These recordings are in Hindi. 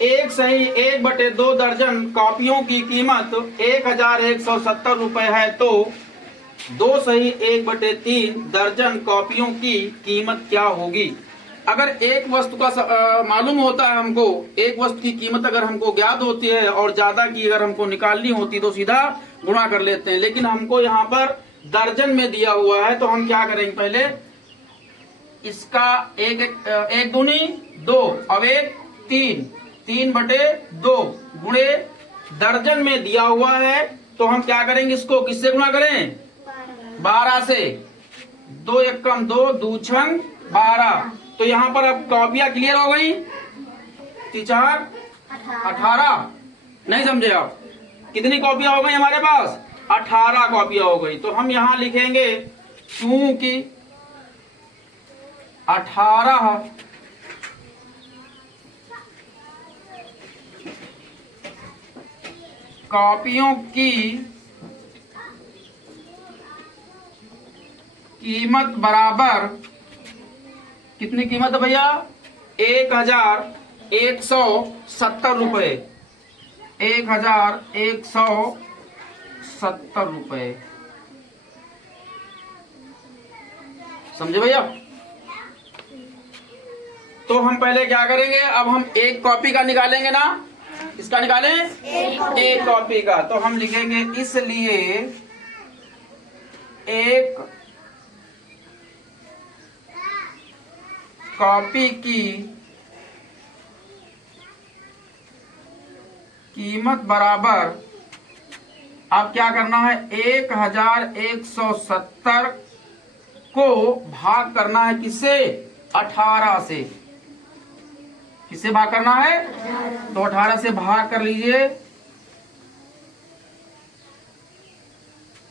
एक सही 1/2 दर्जन कॉपियों की कीमत 1170 रुपए है, तो 2 सही 1/3 दर्जन कॉपियों की कीमत क्या होगी। अगर एक वस्तु का मालूम होता है हमको, एक वस्तु की कीमत अगर हमको ज्ञात होती है और ज्यादा की अगर हमको निकालनी होती तो सीधा गुणा कर लेते हैं, लेकिन हमको यहाँ पर दर्जन में दिया हुआ है, तो हम क्या करेंगे, पहले इसका एक दूनी 2 और एक 3/2 गुणे दर्जन में दिया हुआ है, तो हम क्या करेंगे, इसको किससे गुणा करें, 12 से। 2 एकम 2, 2 छंग 12। तो यहाँ पर अब कॉपियां क्लियर हो गई, 4 18। नहीं समझे आप, कितनी कॉपियां हो गई हमारे पास, 18 कॉपियां हो गई। तो हम यहाँ लिखेंगे क्योंकि 18 कॉपियों की कीमत बराबर, कितनी कीमत है भैया, 1170 रुपए, 1170 रुपए। समझे भैया। तो हम पहले क्या करेंगे, अब हम एक कॉपी का निकालेंगे ना, किसका निकालें, एक कॉपी का। तो हम लिखेंगे इसलिए एक कॉपी की कीमत बराबर, अब क्या करना है, 1170 को भाग करना है किससे, 18 से। किससे भाग करना है, तो 18 से भाग कर लीजिए।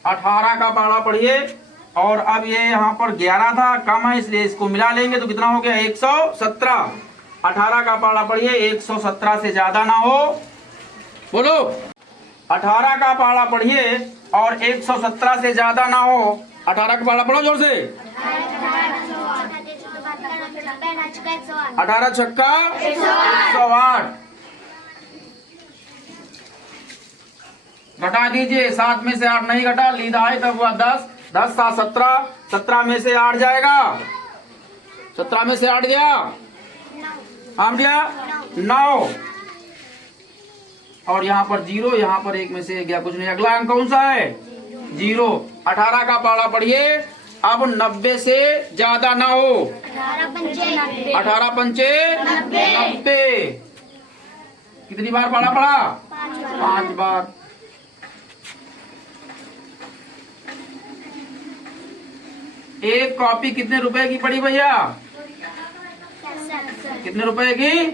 18 का पाड़ा पढ़िए, और अब ये यहाँ पर 11 था, कम है इसलिए इसको मिला लेंगे तो कितना हो गया, 117। 18 का पाड़ा पढ़िए, 117 से ज्यादा ना हो, बोलो। 18 का पाड़ा पढ़िए और 117 से ज्यादा ना हो। 18 का पाड़ा पढ़ो जोर से। 18 छक्का 108। घटा दीजिए, 7 में से 8 नहीं घटा, लीद आए तब हुआ 10, 10 7 17, 17 में से 8 जाएगा, 17 में से 8 गया, आम गया 9, और यहाँ पर 0, यहाँ पर 1 में से गया, कुछ नहीं। अगला अंक कौन सा है, 0। 18 का पाड़ा पढ़िए, अब 90 से ज्यादा ना हो। 18 पंचे 90। कितनी बार पाड़ा पड़ा, 5 बार। एक कॉपी कितने रुपए की पड़ी भैया, कितने रुपए की,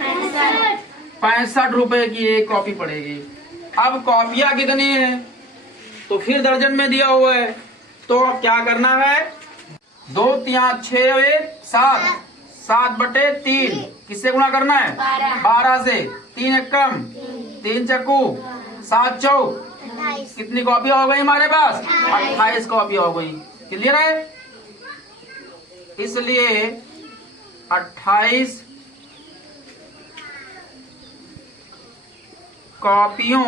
65 रुपए की एक कॉपी पड़ेगी। अब कॉपियां कितनी है, तो फिर दर्जन में दिया हुआ है, तो अब क्या करना है, 2 3 6 7, 7/3 किससे गुणा करना है, 12 से। 3 एकम 3 चक्कू 7 चौक, कितनी कॉपियां हो गई हमारे पास, 28 कॉपियां हो गई। क्लियर है। इसलिए 28 कॉपियों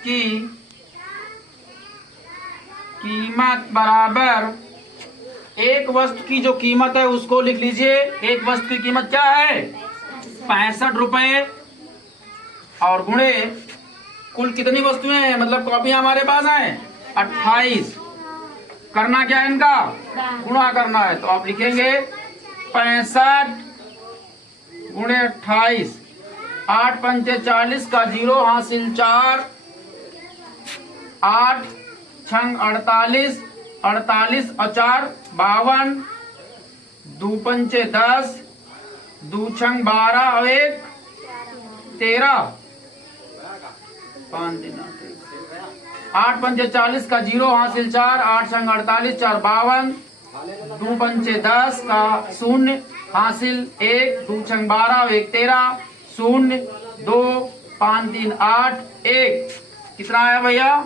की कीमत बराबर, एक वस्तु की जो कीमत है उसको लिख लीजिए। एक वस्तु की कीमत क्या है, 65 रुपए, और गुणे कुल कितनी वस्तुएं हैं, मतलब कॉपियां हमारे पास हैं 28। करना क्या है, इनका गुणा करना है, तो आप लिखेंगे 65 गुणे 28, 8 पंचे 40 का 0 हासिल 4, 8 छंग 48, 48 और 4 52, 2 पंचे 10, 2 छंग 12 और 1 13, 5 दिन 8 पंचे 40 का 0 हासिल 4, 8 छंग 48, 4 52, 2 पंचे 10 का 0 हासिल 1, 2 छंग 12, 1 13, 0 2 5 3 8 1। कितना आया भैया,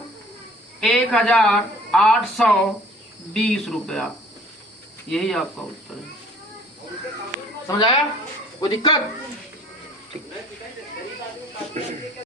1820 रुपया। यही आपका उत्तर है। समझ आया। कोई दिक्कत?